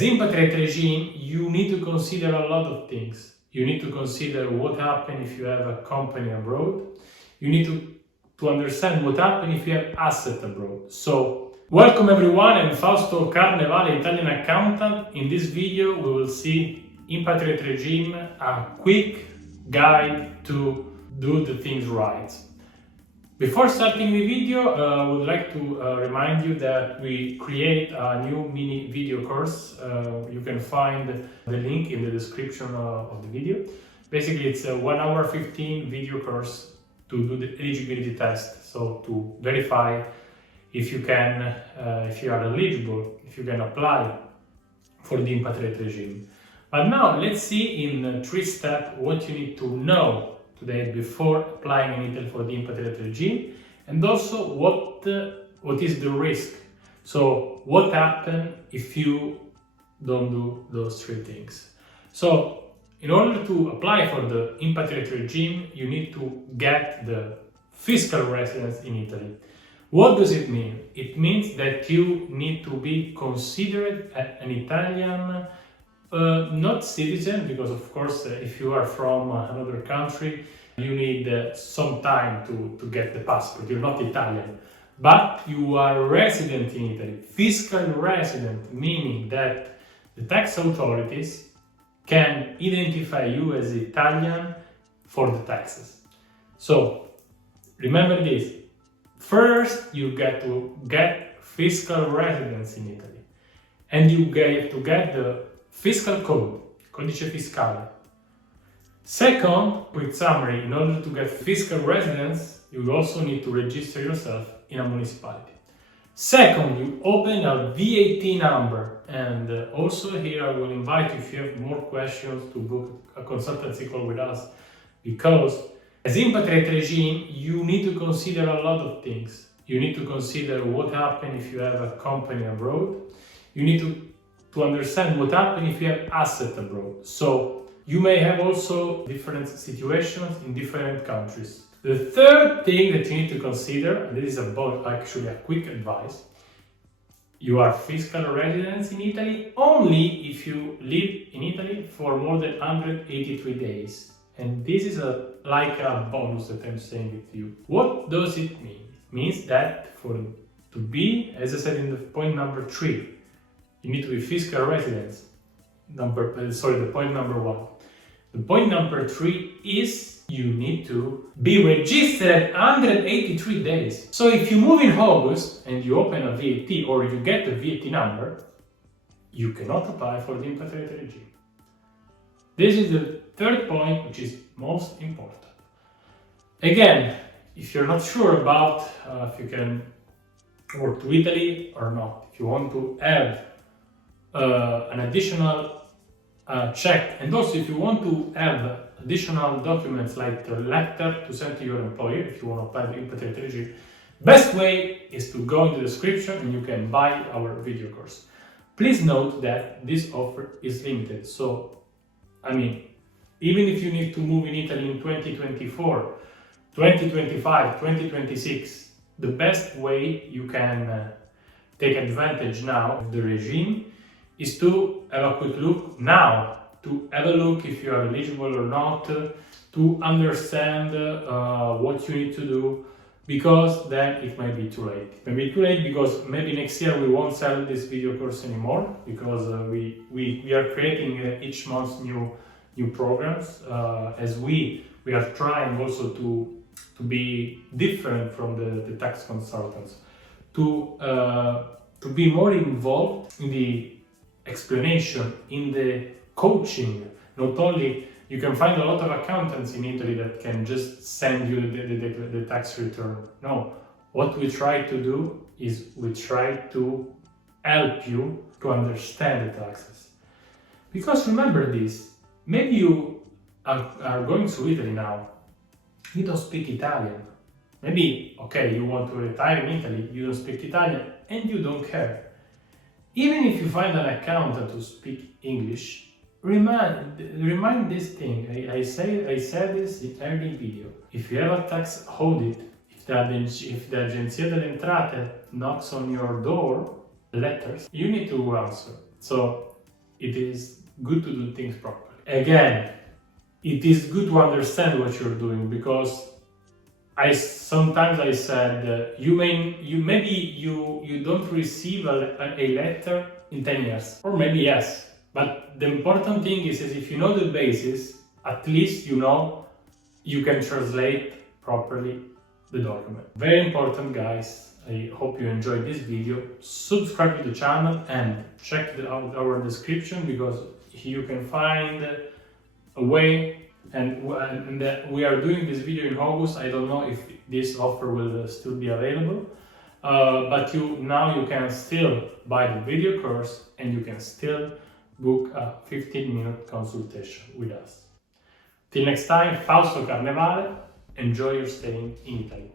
As IMPATRIATE regime, you need to consider a lot of things. You need to consider what happens if you have a company abroad. You need to understand what happens if you have assets abroad. So, welcome everyone, I'm Fausto Carnevale, Italian accountant. In this video, we will see IMPATRIATE regime, a quick guide to do the things right. Before starting the video, I would like to remind you that we create a new mini video course. You can find the link in the description of the video. Basically, it's a 1 hour 15 video course to do the eligibility test. So to verify if you can, if you are eligible, if you can apply for the IMPATRIATE regime. But now let's see in 3 steps what you need to know today before applying in Italy for the IMPATRIATE regime, and also what is the risk. So what happens if you don't do those 3 things. So in order to apply for the IMPATRIATE regime, you need to get the fiscal residence in Italy. What does it mean? It means that you need to be considered an Italian not citizen, because of course if you are from another country you need some time to get the passport. You're not Italian, but you are resident in Italy. Fiscal resident, meaning that the tax authorities can identify you as Italian for the taxes. So remember this. First you get to get fiscal residence in Italy, and you get to get the fiscal code, codice fiscale. Second, quick summary, in order to get fiscal residence, you also need to register yourself in a municipality. Second, you open a VAT number, and also here I will invite you, if you have more questions, to book a consultancy call with us, because as IMPATRIATE regime, you need to consider a lot of things. You need to consider what happens if you have a company abroad. You need to understand what happens if you have assets abroad. So you may have also different situations in different countries. The third thing that you need to consider, and this is actually a quick advice, you are fiscal residents in Italy only if you live in Italy for more than 183 days. And this is like a bonus that I'm saying with you. What does it mean? It means that to be, as I said in the point number 3, you need to be fiscal residents. The point number 1. The point number 3 is you need to be registered 183 days. So if you move in August and you open a VAT or you get a VAT number, you cannot apply for the IMPATRIATE regime. This is the third point, which is most important. Again, if you're not sure about if you can work to Italy or not, if you want to have an additional check, and also if you want to have additional documents like a letter to send to your employer if you want to apply the IMPATRIATE regime, best way is to go in the description and you can buy our video course. Please note that this offer is limited, so I mean, even if you need to move in Italy in 2024, 2025, 2026, the best way you can take advantage now of the regime is to have a quick look now, to have a look if you are eligible or not, to understand what you need to do, because then it might be too late. It may be too late because maybe next year we won't sell this video course anymore, because we are creating each month new programs, as we are trying also to be different from the tax consultants, to be more involved in the explanation, in the coaching. Not only you can find a lot of accountants in Italy that can just send you the tax return. No, what we try to do is we try to help you to understand the taxes. Because remember this, maybe you are going to Italy now, you don't speak Italian. Maybe, okay, you want to retire in Italy, you don't speak Italian, and you don't care. Even if you find an accountant who speaks English, remind this thing. I said this in early video. If you have a tax audit, if the Agenzia delle Entrate knocks on your door, letters, you need to answer. So it is good to do things properly. Again, it is good to understand what you're doing, because sometimes I said maybe you don't receive a letter in 10 years, or maybe yes, but the important thing is if you know the basis, at least you know you can translate properly the document. Very important, guys. I hope you enjoyed this video. Subscribe to the channel and check out our description, because you can find a way. And we are doing this video in August. I don't know if this offer will still be available, but now you can still buy the video course, and you can still book a 15-minute consultation with us. Till next time, Fausto Carnevale. Enjoy your stay in Italy.